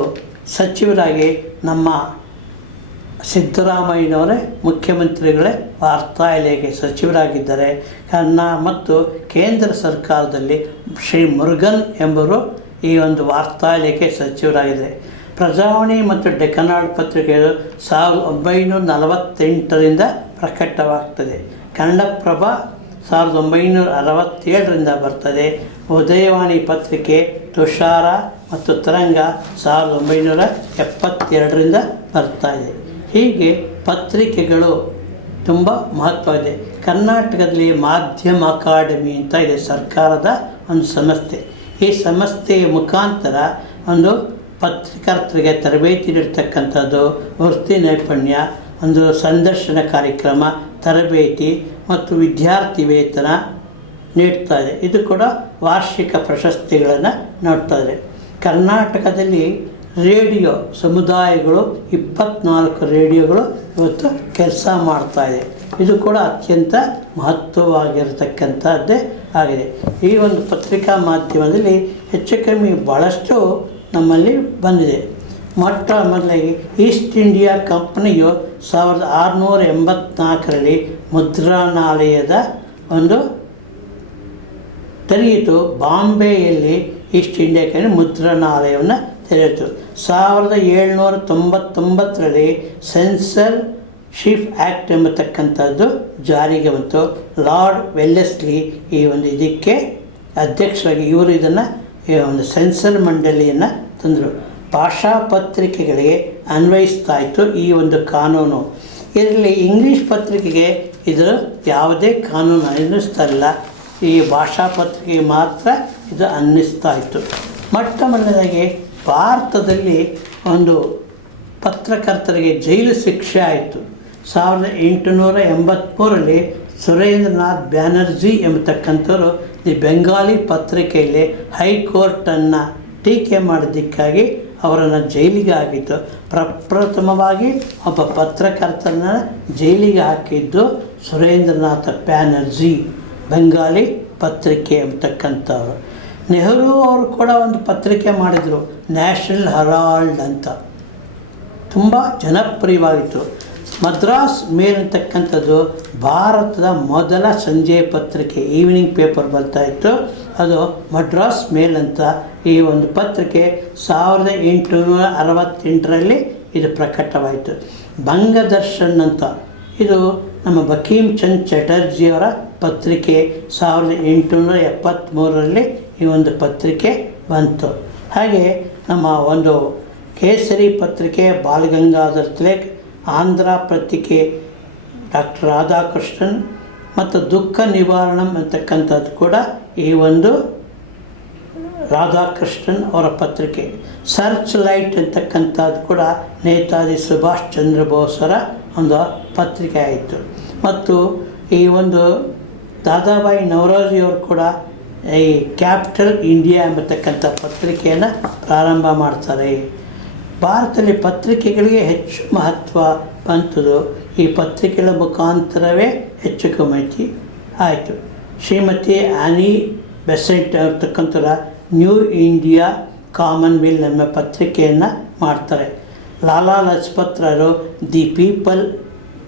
ಸಚಿವರಾಗಿ ನಮ್ಮ ಸಿದ್ದರಾಮಯ್ಯನವರೇ ಮುಖ್ಯಮಂತ್ರಿಗಳೇ ವಾರ್ತಾ ಇಲಾಖೆ ಸಚಿವರಾಗಿದ್ದಾರೆ. ಮತ್ತು ಕೇಂದ್ರ ಸರ್ಕಾರದಲ್ಲಿ ಶ್ರೀ ಮುರುಗನ್ ಎಂಬರು ಈ ಒಂದು ವಾರ್ತಾ ಇಲಾಖೆ ಸಚಿವರಾಗಿದ್ದಾರೆ. ಪ್ರಜಾವಾಣಿ ಮತ್ತು ಡೆಕ್ಕನಾಡ್ ಪತ್ರಿಕೆಗಳು 1948ರಿಂದ ಪ್ರಕಟವಾಗ್ತದೆ. ಕನ್ನಡಪ್ರಭ 1967ರಿಂದ ಬರ್ತದೆ. ಉದಯವಾಣಿ ಪತ್ರಿಕೆ, ತುಷಾರ ಮತ್ತು ತರಂಗ 1972ರಿಂದ ಬರ್ತಾಯಿದೆ. ಹೀಗೆ ಪತ್ರಿಕೆಗಳು ತುಂಬ ಮಹತ್ವ ಇದೆ. ಕರ್ನಾಟಕದಲ್ಲಿ ಮಾಧ್ಯಮ ಅಕಾಡೆಮಿ ಅಂತ ಇದೆ, ಸರ್ಕಾರದ ಒಂದು ಸಂಸ್ಥೆ. ಈ ಸಂಸ್ಥೆಯ ಮುಖಾಂತರ ಒಂದು ಪತ್ರಕರ್ತರಿಗೆ ತರಬೇತಿ ನೀಡ್ತಕ್ಕಂಥದ್ದು, ವೃತ್ತಿ ನೈಪುಣ್ಯ, ಒಂದು ಸಂದರ್ಶನ ಕಾರ್ಯಕ್ರಮ, ತರಬೇತಿ ಮತ್ತು ವಿದ್ಯಾರ್ಥಿ ವೇತನ ನೀಡ್ತಾ ಇದೆ. ಇದು ಕೂಡ ವಾರ್ಷಿಕ ಪ್ರಶಸ್ತಿಗಳನ್ನು ನೋಡ್ತಾರೆ. ಕರ್ನಾಟಕದಲ್ಲಿ ರೇಡಿಯೋ ಸಮುದಾಯಗಳು 24 ರೇಡಿಯೋಗಳು ಇವತ್ತು ಕೆಲಸ ಮಾಡ್ತಾಯಿದೆ. ಇದು ಕೂಡ ಅತ್ಯಂತ ಮಹತ್ವವಾಗಿರತಕ್ಕಂಥದ್ದೇ ಆಗಿದೆ. ಈ ಒಂದು ಪತ್ರಿಕಾ ಮಾಧ್ಯಮದಲ್ಲಿ ಹೆಚ್ಚು ಕಮ್ಮಿ ಭಾಳಷ್ಟು ನಮ್ಮಲ್ಲಿ ಬಂದಿದೆ. ಮೊಟ್ಟ ಮೊದಲಾಗಿ ಈಸ್ಟ್ ಇಂಡಿಯಾ ಕಂಪನಿಯು 1684ರಲ್ಲಿ ಮುದ್ರಣಾಲಯದ ಒಂದು ತೆರೆಯಿತು. ಬಾಂಬೆಯಲ್ಲಿ ಈಸ್ಟ್ ಇಂಡಿಯಾ ಕಂಪನಿ ಮುದ್ರಣಾಲಯವನ್ನು ತೆರೆಯಿತು. 1799ರಲ್ಲಿ ಸೆನ್ಸರ್ಶಿಪ್ ಆ್ಯಕ್ಟ್ ಎಂಬತಕ್ಕಂಥದ್ದು ಜಾರಿಗೆ ಬಂತು. ಲಾರ್ಡ್ ವೆಲ್ಲೆಸ್ಲಿ ಈ ಒಂದು ಇದಕ್ಕೆ ಅಧ್ಯಕ್ಷರಾಗಿ ಇವರು ಇದನ್ನು ಒಂದು ಸೆನ್ಸರ್ ಮಂಡಳಿಯನ್ನು ತಂದರು. ಭಾಷಾ ಪತ್ರಿಕೆಗಳಿಗೆ ಅನ್ವಯಿಸ್ತಾ ಇತ್ತು ಈ ಒಂದು ಕಾನೂನು. ಇದರಲ್ಲಿ ಇಂಗ್ಲೀಷ್ ಪತ್ರಿಕೆಗೆ ಇದರ ಯಾವುದೇ ಕಾನೂನು ಅನ್ನಿಸ್ತಾ ಇಲ್ಲ. ಈ ಭಾಷಾ ಪತ್ರಿಕೆಗೆ ಮಾತ್ರ ಇದು ಅನ್ನಿಸ್ತಾ ಇತ್ತು. ಮೊಟ್ಟ ಮೊದಲನೇದಾಗಿ ಭಾರತದಲ್ಲಿ ಒಂದು ಪತ್ರಕರ್ತರಿಗೆ ಜೈಲು ಶಿಕ್ಷೆ ಆಯಿತು. 1883ರಲ್ಲಿ ಸುರೇಂದ್ರನಾಥ್ ಬ್ಯಾನರ್ಜಿ ಎಂಬತಕ್ಕಂಥವ್ರು ದಿ ಬೆಂಗಾಲಿ ಪತ್ರಿಕೆಯಲ್ಲಿ ಹೈಕೋರ್ಟನ್ನು ಟೀಕೆ ಮಾಡೋದಕ್ಕಾಗಿ ಅವರನ್ನು ಜೈಲಿಗೆ ಹಾಕಿತ್ತು. ಪ್ರಪ್ರಥಮವಾಗಿ ಒಬ್ಬ ಪತ್ರಕರ್ತನ ಜೈಲಿಗೆ ಹಾಕಿದ್ದು ಸುರೇಂದ್ರನಾಥ ಬ್ಯಾನರ್ಜಿ, ಬೆಂಗಾಲಿ ಪತ್ರಿಕೆ ಎಂಬತಕ್ಕಂಥವ್ರು. ನೆಹರು ಅವರು ಕೂಡ ಒಂದು ಪತ್ರಿಕೆ ಮಾಡಿದರು, ನ್ಯಾಷನಲ್ ಹೆರಾಲ್ಡ್ ಅಂತ, ತುಂಬ ಜನಪ್ರಿಯವಾಗಿತ್ತು. ಮದ್ರಾಸ್ ಮೇಲ್ ಅಂತಕ್ಕಂಥದ್ದು ಭಾರತದ ಮೊದಲ ಸಂಜೆ ಪತ್ರಿಕೆ, ಈವ್ನಿಂಗ್ ಪೇಪರ್ ಬರ್ತಾಯಿತ್ತು. ಅದು ಮಡ್ರಾಸ್ ಮೇಲ್ ಅಂತ. ಈ ಒಂದು ಪತ್ರಿಕೆ 1868ರಲ್ಲಿ ಇದು ಪ್ರಕಟವಾಯಿತು. ಬಂಗದರ್ಶನ್ ಅಂತ, ಇದು ನಮ್ಮ ಬಂಕಿಮ್ ಚಂದ್ರ ಚಟರ್ಜಿಯವರ ಪತ್ರಿಕೆ. 1873ರಲ್ಲಿ ಈ ಒಂದು ಪತ್ರಿಕೆ ಬಂತು. ಹಾಗೆ ನಮ್ಮ ಒಂದು ಕೇಸರಿ ಪತ್ರಿಕೆ ಬಾಲಗಂಗಾಧರ್ ತಿಲಕ್, ಆಂಧ್ರ ಪತ್ರಿಕೆ ಡಾಕ್ಟರ್ ರಾಧಾಕೃಷ್ಣನ್, ಮತ್ತು ದುಃಖ ನಿವಾರಣಂ ಅಂತಕ್ಕಂಥದ್ದು ಕೂಡ ಈ ಒಂದು ರಾಧಾಕೃಷ್ಣನ್ ಅವರ ಪತ್ರಿಕೆ. ಸರ್ಚ್ ಲೈಟ್ ಅಂತಕ್ಕಂಥದ್ದು ಕೂಡ ನೇತಾಜಿ ಸುಭಾಷ್ ಚಂದ್ರ ಬೋಸರ ಒಂದು ಪತ್ರಿಕೆ ಆಯಿತು. ಮತ್ತು ಈ ಒಂದು ದಾದಾಬಾಯಿ ನವರೋಜಿಯವರು ಕೂಡ ಈ ಕ್ಯಾಪಿಟಲ್ ಇಂಡಿಯಾ ಎಂಬತಕ್ಕಂಥ ಪತ್ರಿಕೆಯನ್ನು ಪ್ರಾರಂಭ ಮಾಡ್ತಾರೆ. ಭಾರತದಲ್ಲಿ ಪತ್ರಿಕೆಗಳಿಗೆ ಹೆಚ್ಚು ಮಹತ್ವ ಬಂತದ್ದು ಈ ಪತ್ರಿಕೆಗಳ ಮುಖಾಂತರವೇ ಹೆಚ್ಚು ಕಮ್ಮಿ ಆಯಿತು. ಶ್ರೀಮತಿ ಆನಿ ಬೆಸೆಂಟ್ ಅಂತಕ್ಕಂಥರ ನ್ಯೂ ಇಂಡಿಯಾ ಕಾಮನ್ವೆಲ್ ಎಂಬ ಪತ್ರಿಕೆಯನ್ನು ಮಾಡ್ತಾರೆ. ಲಾಲಾ ಲಜಪತ್ ರಾಯರು ದಿ ಪೀಪಲ್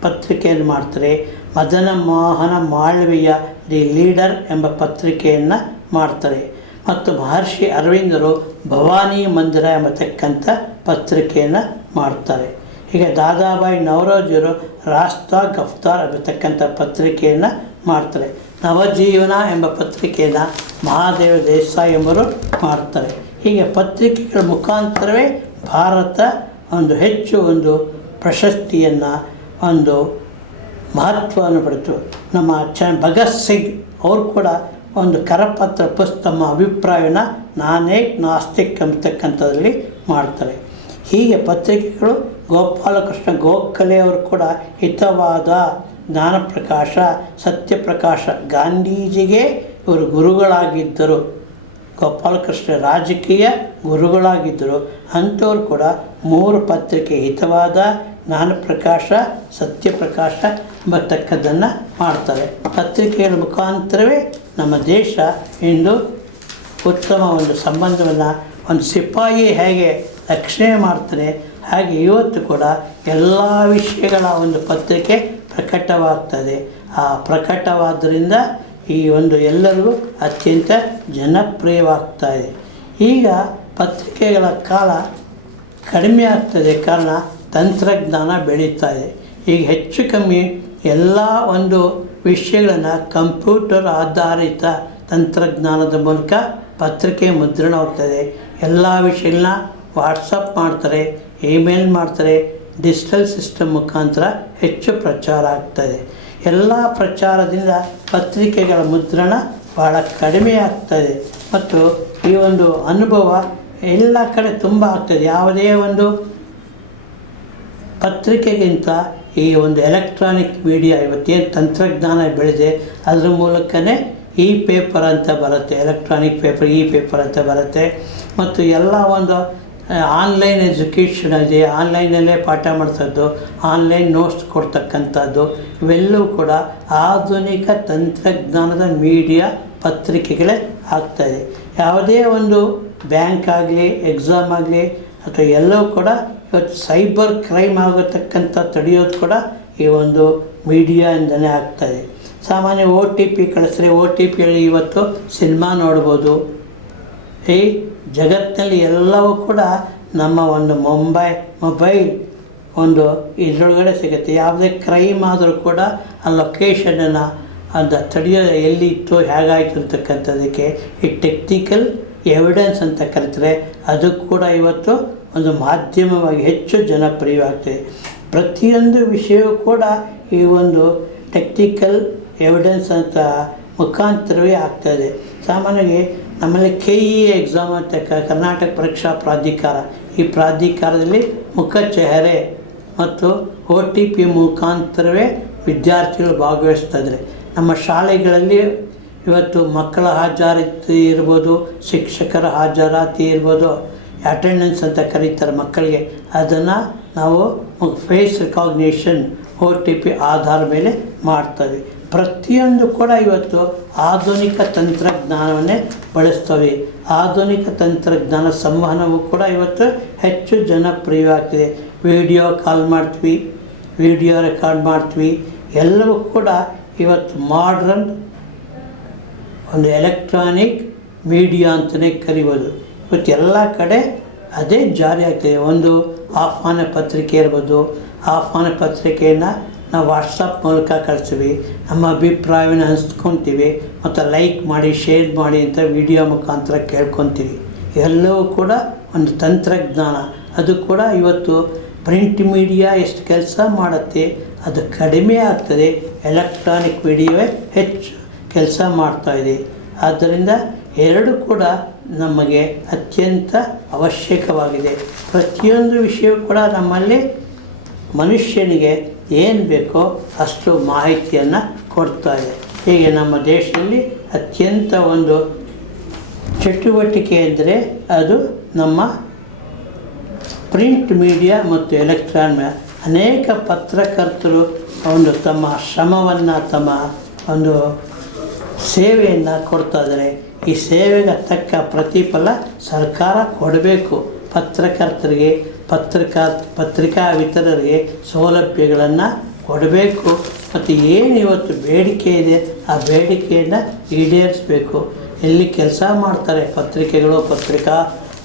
ಪತ್ರಿಕೆಯನ್ನು ಮಾಡ್ತಾರೆ. ಮದನ ಮೋಹನ ಮಾಳವೀಯ ದಿ ಲೀಡರ್ ಎಂಬ ಪತ್ರಿಕೆಯನ್ನು ಮಾಡ್ತಾರೆ. ಮತ್ತು ಮಹರ್ಷಿ ಅರವಿಂದರು ಭವಾನಿ ಮಂದಿರ ಎಂಬತಕ್ಕಂಥ ಪತ್ರಿಕೆಯನ್ನು ಮಾಡ್ತಾರೆ. ಹೀಗೆ ದಾದಾಬಾಯಿ ನವರೋಜಿಯವರು ರಾಸ್ತಾ ಗಫ್ತಾರ್ ಎಂಬತಕ್ಕಂಥ ಪತ್ರಿಕೆಯನ್ನು ಮಾಡ್ತಾರೆ. ನವಜೀವನ ಎಂಬ ಪತ್ರಿಕೆಯನ್ನು ಮಹಾದೇವ ದೇಸಾಯಿ ಎಂಬರು ಮಾಡ್ತಾರೆ. ಹೀಗೆ ಪತ್ರಿಕೆಗಳ ಮುಖಾಂತರವೇ ಭಾರತ ಒಂದು ಹೆಚ್ಚು ಒಂದು ಪ್ರಶಸ್ತಿಯನ್ನು ಒಂದು ಮಹತ್ವವನ್ನು ಪಡೆತು. ನಮ್ಮ ಭಗತ್ ಸಿಂಗ್ ಅವರು ಕೂಡ ಒಂದು ಕರಪತ್ರ ತಮ್ಮ ಅಭಿಪ್ರಾಯನ ನಾನೇ ನಾಸ್ತಿಕ್ ಎಂಬತಕ್ಕಂಥದ್ರಲ್ಲಿ ಮಾಡ್ತಾರೆ. ಹೀಗೆ ಪತ್ರಿಕೆಗಳು ಗೋಪಾಲಕೃಷ್ಣ ಗೋಖಲೆ ಅವರು ಕೂಡ ಹಿತವಾದ, ಜ್ಞಾನಪ್ರಕಾಶ, ಸತ್ಯಪ್ರಕಾಶ, ಗಾಂಧೀಜಿಗೆ ಇವರು ಗುರುಗಳಾಗಿದ್ದರು. ಗೋಪಾಲಕೃಷ್ಣ ರಾಜಕೀಯ ಗುರುಗಳಾಗಿದ್ದರು. ಅಂಥವ್ರು ಕೂಡ 3 ಪತ್ರಿಕೆ ಹಿತವಾದ, ಜ್ಞಾನಪ್ರಕಾಶ, ಸತ್ಯಪ್ರಕಾಶ ಎಂಬತಕ್ಕದ್ದನ್ನು ಮಾಡ್ತಾರೆ. ಪತ್ರಿಕೆಗಳ ಮುಖಾಂತರವೇ ನಮ್ಮ ದೇಶ ಇಂದು ಉತ್ತಮ ಒಂದು ಸಂಬಂಧವನ್ನು ಒಂದು ಸಿಪಾಯಿ ಹೇಗೆ ರಕ್ಷಣೆ ಮಾಡ್ತಾನೆ ಹಾಗೆ ಇವತ್ತು ಕೂಡ ಎಲ್ಲ ವಿಷಯಗಳ ಒಂದು ಪತ್ರಿಕೆ ಪ್ರಕಟವಾಗ್ತದೆ. ಆ ಪ್ರಕಟವಾದ್ದರಿಂದ ಈ ಒಂದು ಎಲ್ಲರಿಗೂ ಅತ್ಯಂತ ಜನಪ್ರಿಯವಾಗ್ತಾಯಿದೆ. ಈಗ ಪತ್ರಿಕೆಗಳ ಕಾಲ ಕಡಿಮೆ ಆಗ್ತದೆ, ಕಾರಣ ತಂತ್ರಜ್ಞಾನ ಬೆಳೀತಾ ಇದೆ. ಈಗ ಹೆಚ್ಚು ಕಮ್ಮಿ ಎಲ್ಲ ಒಂದು ವಿಷಯಗಳನ್ನು ಕಂಪ್ಯೂಟರ್ ಆಧಾರಿತ ತಂತ್ರಜ್ಞಾನದ ಮೂಲಕ ಪತ್ರಿಕೆ ಮುದ್ರಣ ಹೋಗ್ತದೆ. ಎಲ್ಲ ವಿಷಯಗಳನ್ನ ವಾಟ್ಸಪ್ ಮಾಡ್ತಾರೆ, ಇಮೇಲ್ ಮಾಡ್ತಾರೆ, ಡಿಜಿಟಲ್ ಸಿಸ್ಟಮ್ ಮುಖಾಂತರ ಹೆಚ್ಚು ಪ್ರಚಾರ ಆಗ್ತದೆ. ಎಲ್ಲ ಪ್ರಚಾರದಿಂದ ಪತ್ರಿಕೆಗಳ ಮುದ್ರಣ ಭಾಳ ಕಡಿಮೆ ಆಗ್ತದೆ. ಮತ್ತು ಈ ಒಂದು ಅನುಭವ ಎಲ್ಲ ಕಡೆ ತುಂಬ ಆಗ್ತದೆ. ಯಾವುದೇ ಒಂದು ಪತ್ರಿಕೆಗಿಂತ ಈ ಒಂದು ಎಲೆಕ್ಟ್ರಾನಿಕ್ ಮೀಡಿಯಾ ಇವತ್ತೇನು ತಂತ್ರಜ್ಞಾನ ಬೆಳೆದಿದೆ ಅದ್ರ ಮೂಲಕನೇ ಇ ಪೇಪರ್ ಅಂತ ಬರುತ್ತೆ, ಎಲೆಕ್ಟ್ರಾನಿಕ್ ಪೇಪರ್ ಇ ಪೇಪರ್ ಅಂತ ಬರುತ್ತೆ. ಮತ್ತು ಎಲ್ಲ ಒಂದು ಆನ್ಲೈನ್ ಎಜುಕೇಷನ್ ಇದೆ, ಆನ್ಲೈನಲ್ಲೇ ಪಾಠ ಮಾಡ್ಸೋದು, ಆನ್ಲೈನ್ ನೋಟ್ಸ್ ಕೊಡ್ತಕ್ಕಂಥದ್ದು, ಇವೆಲ್ಲವೂ ಕೂಡ ಆಧುನಿಕ ತಂತ್ರಜ್ಞಾನದ ಮೀಡಿಯಾ ಪತ್ರಿಕೆಗಳೇ ಆಗ್ತಾಯಿದೆ. ಯಾವುದೇ ಒಂದು ಬ್ಯಾಂಕ್ ಆಗಲಿ, ಎಕ್ಸಾಮ್ ಆಗಲಿ ಅಥವಾ ಎಲ್ಲವೂ ಕೂಡ ಇವತ್ತು ಸೈಬರ್ ಕ್ರೈಮ್ ಆಗತಕ್ಕಂಥ ತಡೆಯೋದು ಕೂಡ ಈ ಒಂದು ಮೀಡಿಯಾಯಿಂದಲೇ ಆಗ್ತಾಯಿದೆ. ಸಾಮಾನ್ಯ OTP ಕಳಿಸ್ರೆ OTPಯಲ್ಲಿ ಇವತ್ತು ಸಿನಿಮಾ ನೋಡ್ಬೋದು. ಈ ಜಗತ್ತಿನಲ್ಲಿ ಎಲ್ಲವೂ ಕೂಡ ನಮ್ಮ ಒಂದು ಮೊಬೈಲ್ ಒಂದು ಇದರೊಳಗಡೆ ಸಿಗುತ್ತೆ. ಯಾವುದೇ ಕ್ರೈಮ್ ಆದರೂ ಕೂಡ ಆ ಲೊಕೇಶನನ್ನು ಅದು ತಡೆಯೋದು ಎಲ್ಲಿ ಇತ್ತು, ಹೇಗಾಯಿತು ಅಂತಕ್ಕಂಥದ್ದಕ್ಕೆ ಈ ಟೆಕ್ನಿಕಲ್ ಎವಿಡೆನ್ಸ್ ಅಂತ ಕರೀತಾರೆ. ಅದು ಕೂಡ ಇವತ್ತು ಒಂದು ಮಾಧ್ಯಮವಾಗಿ ಹೆಚ್ಚು ಜನಪ್ರಿಯವಾಗ್ತದೆ. ಪ್ರತಿಯೊಂದು ವಿಷಯವೂ ಕೂಡ ಈ ಒಂದು ಟೆಕ್ನಿಕಲ್ ಎವಿಡೆನ್ಸ್ ಅಂತ ಮುಖಾಂತರವೇ ಆಗ್ತಾಯಿದೆ. ಸಾಮಾನ್ಯವಾಗಿ ನಮ್ಮಲ್ಲಿ KE ಎಕ್ಸಾಮ್ ಅಂತ ಕರ್ನಾಟಕ ಪರೀಕ್ಷಾ ಪ್ರಾಧಿಕಾರ, ಈ ಪ್ರಾಧಿಕಾರದಲ್ಲಿ ಮುಖ ಚೆಹರೆ ಮತ್ತು OTP ಮುಖಾಂತರವೇ ವಿದ್ಯಾರ್ಥಿಗಳು ಭಾಗವಹಿಸ್ತಾಯಿದ್ದಾರೆ. ನಮ್ಮ ಶಾಲೆಗಳಲ್ಲಿ ಇವತ್ತು ಮಕ್ಕಳ ಹಾಜರಾತಿ ಇರ್ಬೋದು, ಶಿಕ್ಷಕರ ಹಾಜರಾತಿ ಇರ್ಬೋದು, ಅಟೆಂಡೆನ್ಸ್ ಅಂತ ಕರೀತಾರೆ ಮಕ್ಕಳಿಗೆ, ಅದನ್ನು ನಾವು ಫೇಸ್ ರೆಕಾಗ್ನಿಷನ್ OTP ಆಧಾರ ಮೇಲೆ ಮಾಡ್ತೇವೆ. ಪ್ರತಿಯೊಂದು ಕೂಡ ಇವತ್ತು ಆಧುನಿಕ ತಂತ್ರಜ್ಞಾನವನ್ನೇ ಬಳಸ್ತವೆ. ಆಧುನಿಕ ತಂತ್ರಜ್ಞಾನ ಸಂವಹನವೂ ಕೂಡ ಇವತ್ತು ಹೆಚ್ಚು ಜನಪ್ರಿಯವಾಗ್ತಿದೆ. ವಿಡಿಯೋ ಕಾಲ್ ಮಾಡ್ತೀವಿ, ವಿಡಿಯೋ ರೆಕಾರ್ಡ್ ಮಾಡ್ತೀವಿ, ಎಲ್ಲವೂ ಕೂಡ ಇವತ್ತು ಮಾಡ್ರನ್ ಒಂದು ಎಲೆಕ್ಟ್ರಾನಿಕ್ ಮೀಡಿಯಾ ಅಂತಲೇ ಕರಿಬೋದು. ಇವತ್ತು ಎಲ್ಲ ಕಡೆ ಅದೇ ಜಾರಿ ಆಗ್ತಿದೆ. ಒಂದು ಆಹ್ವಾನ ಪತ್ರಿಕೆ ಇರ್ಬೋದು, ಆಹ್ವಾನ ಪತ್ರಿಕೆಯನ್ನು ನಾವು ವಾಟ್ಸಪ್ ಮೂಲಕ ಕಳಿಸ್ತೀವಿ, ನಮ್ಮ ಅಭಿಪ್ರಾಯವನ್ನು ಹಂಚ್ಕೊತೀವಿ, ಮತ್ತು ಲೈಕ್ ಮಾಡಿ, ಶೇರ್ ಮಾಡಿ ಅಂತ ವಿಡಿಯೋ ಮುಖಾಂತರ ಕೇಳ್ಕೊತೀವಿ. ಎಲ್ಲವೂ ಕೂಡ ಒಂದು ತಂತ್ರಜ್ಞಾನ. ಅದು ಕೂಡ ಇವತ್ತು ಪ್ರಿಂಟ್ ಮೀಡಿಯಾ ಎಷ್ಟು ಕೆಲಸ ಮಾಡುತ್ತೆ ಅದು ಕಡಿಮೆ ಆಗ್ತದೆ, ಎಲೆಕ್ಟ್ರಾನಿಕ್ ಮೀಡಿಯಾವೇ ಹೆಚ್ಚು ಕೆಲಸ ಮಾಡ್ತಾಯಿದೆ. ಆದ್ದರಿಂದ ಎರಡು ಕೂಡ ನಮಗೆ ಅತ್ಯಂತ ಅವಶ್ಯಕವಾಗಿದೆ. ಪ್ರತಿಯೊಂದು ವಿಷಯವೂ ಕೂಡ ನಮ್ಮಲ್ಲಿ ಮನುಷ್ಯನಿಗೆ ಏನು ಬೇಕೋ ಅಷ್ಟು ಮಾಹಿತಿಯನ್ನು ಕೊಡ್ತಾ ಇದೆ. ಹೀಗೆ ನಮ್ಮ ದೇಶದಲ್ಲಿ ಅತ್ಯಂತ ಒಂದು ಚಟುವಟಿಕೆ ಎಂದರೆ ಅದು ನಮ್ಮ ಪ್ರಿಂಟ್ ಮೀಡಿಯಾ ಮತ್ತು ಎಲೆಕ್ಟ್ರಾನಿಕ್. ಅನೇಕ ಪತ್ರಕರ್ತರು ತಮ್ಮ ಶ್ರಮವನ್ನು, ತಮ್ಮ ಒಂದು ಸೇವೆಯನ್ನು ಕೊಡ್ತಾ ಇದ್ದಾರೆ. ಈ ಸೇವೆಗೆ ತಕ್ಕ ಪ್ರತಿಫಲ ಸರ್ಕಾರ ಕೊಡಬೇಕು. ಪತ್ರಕರ್ತರಿಗೆ, ಪತ್ರಿಕಾ ವಿತರರಿಗೆ ಸೌಲಭ್ಯಗಳನ್ನು ಕೊಡಬೇಕು. ಮತ್ತು ಏನು ಇವತ್ತು ಬೇಡಿಕೆ ಇದೆ ಆ ಬೇಡಿಕೆಯನ್ನು ಈಡೇರಿಸಬೇಕು. ಎಲ್ಲಿ ಕೆಲಸ ಮಾಡ್ತಾರೆ ಪತ್ರಿಕೆಗಳು, ಪತ್ರಿಕಾ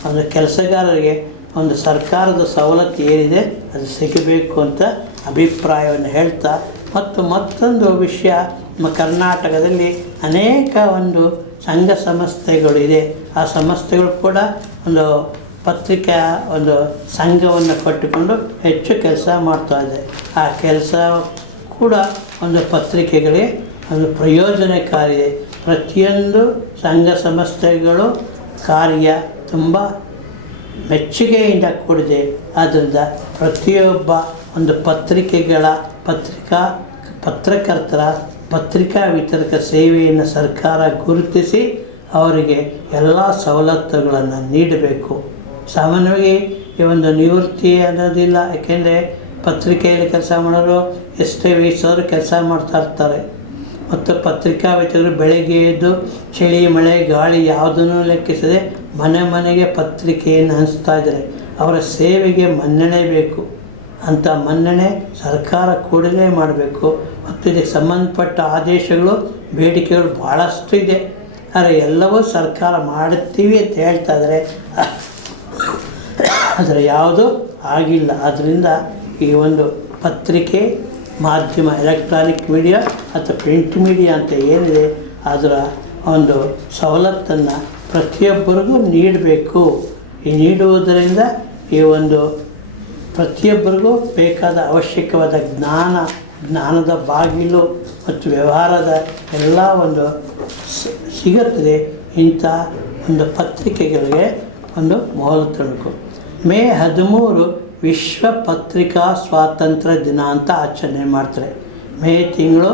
ಒಂದು ಕೆಲಸಗಾರರಿಗೆ ಒಂದು ಸರ್ಕಾರದ ಸವಲತ್ತು ಏನಿದೆ ಅದು ಸಿಗಬೇಕು ಅಂತ ಅಭಿಪ್ರಾಯವನ್ನು ಹೇಳ್ತಾ, ಮತ್ತೊಂದು ವಿಷಯ, ನಮ್ಮ ಕರ್ನಾಟಕದಲ್ಲಿ ಅನೇಕ ಒಂದು ಸಂಘ ಸಂಸ್ಥೆಗಳಿದೆ. ಆ ಸಂಸ್ಥೆಗಳು ಕೂಡ ಒಂದು ಪತ್ರಿಕಾ ಒಂದು ಸಂಘವನ್ನು ಕಟ್ಟಿಕೊಂಡು ಹೆಚ್ಚು ಕೆಲಸ ಮಾಡ್ತಾಯಿದೆ. ಆ ಕೆಲಸ ಕೂಡ ಒಂದು ಪತ್ರಿಕೆಗಳಿಗೆ ಒಂದು ಪ್ರಯೋಜನಕಾರಿ. ಪ್ರತಿಯೊಂದು ಸಂಘ ಸಂಸ್ಥೆಗಳು ಕಾರ್ಯ ತುಂಬ ಮೆಚ್ಚುಗೆಯಿಂದ ಕೂಡಿದೆ. ಆದ್ದರಿಂದ ಪ್ರತಿಯೊಬ್ಬ ಒಂದು ಪತ್ರಕರ್ತರ ಪತ್ರಿಕಾ ವಿತರಕ ಸೇವೆಯನ್ನು ಸರ್ಕಾರ ಗುರುತಿಸಿ ಅವರಿಗೆ ಎಲ್ಲ ಸವಲತ್ತುಗಳನ್ನು ನೀಡಬೇಕು. ಸಾಮಾನ್ಯವಾಗಿ ಈ ಒಂದು ನಿವೃತ್ತಿ ಅನ್ನೋದಿಲ್ಲ. ಯಾಕೆಂದರೆ ಪತ್ರಿಕೆಯಲ್ಲಿ ಕೆಲಸ ಮಾಡೋರು ಎಷ್ಟೇ ವಯಸ್ಸಾದರೂ ಕೆಲಸ ಮಾಡ್ತಾ ಇರ್ತಾರೆ. ಮತ್ತು ಪತ್ರಿಕಾ ವಿತರಕರು ಬೆಳಗ್ಗೆ ಎದ್ದು ಚಳಿ, ಮಳೆ, ಗಾಳಿ ಯಾವುದನ್ನು ಲೆಕ್ಕಿಸದೆ ಮನೆಗೆ ಪತ್ರಿಕೆಯನ್ನು ಹಂಚ್ತಾ ಇದ್ದಾರೆ. ಅವರ ಸೇವೆಗೆ ಮನ್ನಣೆ ಬೇಕು. ಅಂಥ ಮನ್ನಣೆ ಸರ್ಕಾರ ಕೂಡಲೇ ಮಾಡಬೇಕು. ಮತ್ತು ಇದಕ್ಕೆ ಸಂಬಂಧಪಟ್ಟ ಆದೇಶಗಳು, ಬೇಡಿಕೆಗಳು ಭಾಳಷ್ಟು ಇದೆ. ಆದರೆ ಎಲ್ಲವೂ ಸರ್ಕಾರ ಮಾಡುತ್ತೀವಿ ಅಂತ ಹೇಳ್ತಾ ಇದ್ದಾರೆ, ಆದರೆ ಯಾವುದೂ ಆಗಿಲ್ಲ. ಆದ್ದರಿಂದ ಈ ಒಂದು ಪತ್ರಿಕೆ ಮಾಧ್ಯಮ, ಎಲೆಕ್ಟ್ರಾನಿಕ್ ಮೀಡಿಯಾ ಅಥವಾ ಪ್ರಿಂಟ್ ಮೀಡಿಯಾ ಅಂತ ಏನಿದೆ ಅದರ ಒಂದು ಸವಲತ್ತನ್ನು ಪ್ರತಿಯೊಬ್ಬರಿಗೂ ನೀಡಬೇಕು. ಈ ನೀಡುವುದರಿಂದ ಈ ಒಂದು ಪ್ರತಿಯೊಬ್ಬರಿಗೂ ಬೇಕಾದ ಅವಶ್ಯಕವಾದ ಜ್ಞಾನದ ಬಾಗಿಲು ಮತ್ತು ವ್ಯವಹಾರದ ಎಲ್ಲ ಒಂದು ಸಿಗುತ್ತದೆ. ಇಂಥ ಒಂದು ಪತ್ರಿಕೆಗಳಿಗೆ ಒಂದು ಮೊದಲು ಮೇ 13 ವಿಶ್ವ ಪತ್ರಿಕಾ ಸ್ವಾತಂತ್ರ್ಯ ದಿನ ಅಂತ ಆಚರಣೆ ಮಾಡ್ತಾರೆ. ಮೇ ತಿಂಗಳು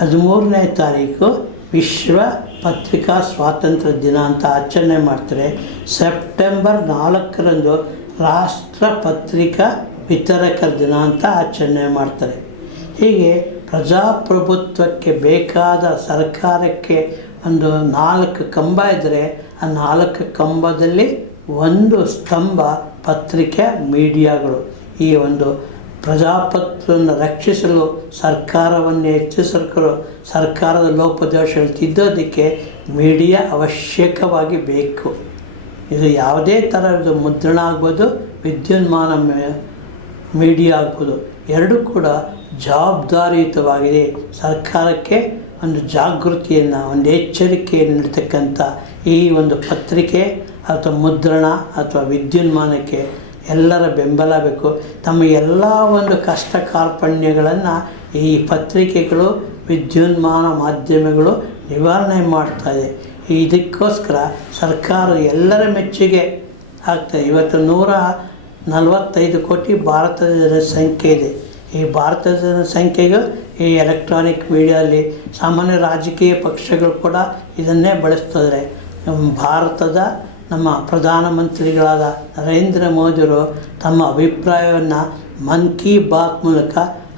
13ನೇ ತಾರೀಕು ವಿಶ್ವ ಪತ್ರಿಕಾ ಸ್ವಾತಂತ್ರ್ಯ ದಿನ ಅಂತ ಆಚರಣೆ ಮಾಡ್ತಾರೆ. ಸೆಪ್ಟೆಂಬರ್ 4ರಂದು ರಾಷ್ಟ್ರ ಪತ್ರಿಕಾ ವಿತರಕರ ದಿನ ಅಂತ ಆಚರಣೆ ಮಾಡ್ತಾರೆ. ಹೀಗೆ ಪ್ರಜಾಪ್ರಭುತ್ವಕ್ಕೆ ಬೇಕಾದ ಸರ್ಕಾರಕ್ಕೆ ಒಂದು 4 ಕಂಬ ಇದ್ದರೆ ಆ 4 ಕಂಬದಲ್ಲಿ ಒಂದು ಸ್ತಂಭ ಪತ್ರಿಕೆ ಮೀಡಿಯಾಗಳು. ಈ ಒಂದು ಪ್ರಜಾಪ್ರಭುತ್ವವನ್ನು ರಕ್ಷಿಸಲು, ಸರ್ಕಾರವನ್ನು ಹೆಚ್ಚಿಸಲು, ಸರ್ಕಾರದ ಲೋಪದೋಷಗಳು ತಿದ್ದೋದಕ್ಕೆ ಮೀಡಿಯಾ ಅವಶ್ಯಕವಾಗಿ ಬೇಕು. ಇದು ಯಾವುದೇ ಥರದ ಮುದ್ರಣ ಆಗ್ಬೋದು, ವಿದ್ಯುನ್ಮಾನ ಮೀಡಿಯಾ ಆಗ್ಬೋದು, ಎರಡೂ ಕೂಡ ಜವಾಬ್ದಾರಿಯುತವಾಗಿದೆ. ಸರ್ಕಾರಕ್ಕೆ ಒಂದು ಜಾಗೃತಿಯನ್ನು, ಒಂದು ಎಚ್ಚರಿಕೆಯನ್ನು ನೀಡ್ತಕ್ಕಂಥ ಈ ಒಂದು ಪತ್ರಿಕೆ ಅಥವಾ ಮುದ್ರಣ ಅಥವಾ ವಿದ್ಯುನ್ಮಾನಕ್ಕೆ ಎಲ್ಲರ ಬೆಂಬಲ ಬೇಕು. ತಮ್ಮ ಎಲ್ಲ ಒಂದು ಕಷ್ಟ ಕಾರ್ಪಣ್ಯಗಳನ್ನು ಈ ಪತ್ರಿಕೆಗಳು, ವಿದ್ಯುನ್ಮಾನ ಮಾಧ್ಯಮಗಳು ನಿವಾರಣೆ ಮಾಡ್ತಾಯಿದೆ. ಇದಕ್ಕೋಸ್ಕರ ಸರ್ಕಾರ ಎಲ್ಲರ ಮೆಚ್ಚುಗೆ ಆಗ್ತದೆ. ಇವತ್ತು 145 ಕೋಟಿ ಭಾರತದ ಜನಸಂಖ್ಯೆ ಇದೆ. ಈ ಭಾರತದ ಜನಸಂಖ್ಯೆಗೂ ಈ ಎಲೆಕ್ಟ್ರಾನಿಕ್ ಮೀಡಿಯಲ್ಲಿ ಸಾಮಾನ್ಯ ರಾಜಕೀಯ ಪಕ್ಷಗಳು ಕೂಡ ಇದನ್ನೇ ಬಳಸ್ತಿದ್ದಾರೆ. ಭಾರತದ ನಮ್ಮ ಪ್ರಧಾನಮಂತ್ರಿಗಳಾದ ನರೇಂದ್ರ ಮೋದಿಯವರು ತಮ್ಮ ಅಭಿಪ್ರಾಯವನ್ನು ಮನ್ ಕಿ ಬಾತ್ ಮೂಲಕ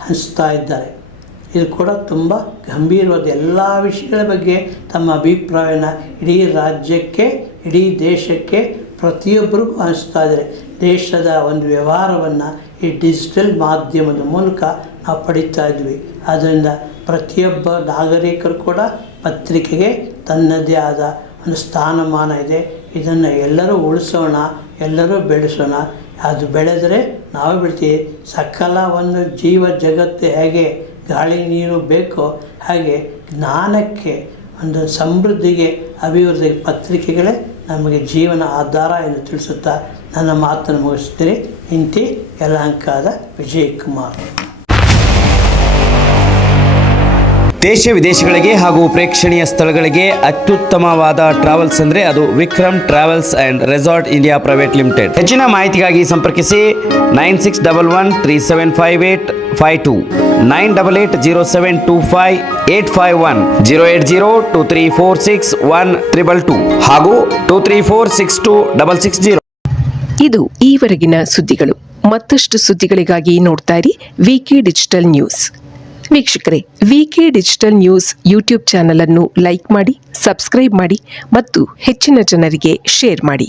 ಹಂಚ್ತಾ ಇದ್ದಾರೆ. ಇದು ಕೂಡ ತುಂಬ ಗಂಭೀರವಾದ ಎಲ್ಲ ವಿಷಯಗಳ ಬಗ್ಗೆ ತಮ್ಮ ಅಭಿಪ್ರಾಯನ ಇಡೀ ರಾಜ್ಯಕ್ಕೆ, ಇಡೀ ದೇಶಕ್ಕೆ, ಪ್ರತಿಯೊಬ್ಬರಿಗೂ ಹಂಚ್ತಾ ಇದ್ದಾರೆ. ದೇಶದ ಒಂದು ವ್ಯವಹಾರವನ್ನು ಈ ಡಿಜಿಟಲ್ ಮಾಧ್ಯಮದ ಮೂಲಕ ನಾವು ಪಡಿತಾ ಇದ್ವಿ. ಆದ್ದರಿಂದ ಪ್ರತಿಯೊಬ್ಬ ನಾಗರಿಕರು ಕೂಡ ಪತ್ರಿಕೆಗೆ ತನ್ನದೇ ಆದ ಒಂದು ಸ್ಥಾನಮಾನ ಇದೆ. ಇದನ್ನು ಎಲ್ಲರೂ ಉಳಿಸೋಣ, ಎಲ್ಲರೂ ಬೆಳೆಸೋಣ. ಅದು ಬೆಳೆದರೆ ನಾವು ಬೆಳಿತೀವಿ. ಸಕಲ ಒಂದು ಜೀವ ಜಗತ್ತು ಹೇಗೆ ಗಾಳಿ ನೀರು ಬೇಕೋ ಹಾಗೆ ಜ್ಞಾನಕ್ಕೆ, ಒಂದು ಸಮೃದ್ಧಿಗೆ, ಅಭಿವೃದ್ಧಿಗೆ ಪತ್ರಿಕೆಗಳೇ ನಮಗೆ ಜೀವನ ಆಧಾರ ಎಂದು ತಿಳಿಸುತ್ತಾ ನನ್ನ ಮಾತನ್ನು ಮುಗಿಸ್ತೀನಿ. ಇಂತಿ ಯಲಹಂಕದ ವಿಜಯಕುಮಾರ್. ದೇಶ ವಿದೇಶಗಳಿಗೆ ಹಾಗೂ ಪ್ರೇಕ್ಷಣೀಯ ಸ್ಥಳಗಳಿಗೆ ಅತ್ಯುತ್ತಮವಾದ ಟ್ರಾವೆಲ್ಸ್ ಅಂದರೆ ಅದು Vikram travels and resort India private limited. ಹೆಚ್ಚಿನ ಮಾಹಿತಿಗಾಗಿ ಸಂಪರ್ಕಿಸಿ 9611375852, 9880725851, 08023461222 ಹಾಗೂ 23462660. ಇದು ಈವರೆಗಿನ ಸುದ್ದಿಗಳು. ಮತ್ತಷ್ಟು ಸುದ್ದಿಗಳಿಗಾಗಿ ನೋಡ್ತಾ ಇರಿ ವಿಕೆ ಡಿಜಿಟಲ್ ನ್ಯೂಸ್. ವೀಕ್ಷಕರೇ, ವಿಕೆ ಡಿಜಿಟಲ್ ನ್ಯೂಸ್ ಯೂಟ್ಯೂಬ್ ಚಾನಲ್ ಅನ್ನು ಲೈಕ್ ಮಾಡಿ, ಸಬ್ಸ್ಕ್ರೈಬ್ ಮಾಡಿ ಮತ್ತು ಹೆಚ್ಚಿನ ಜನರಿಗೆ ಶೇರ್ ಮಾಡಿ.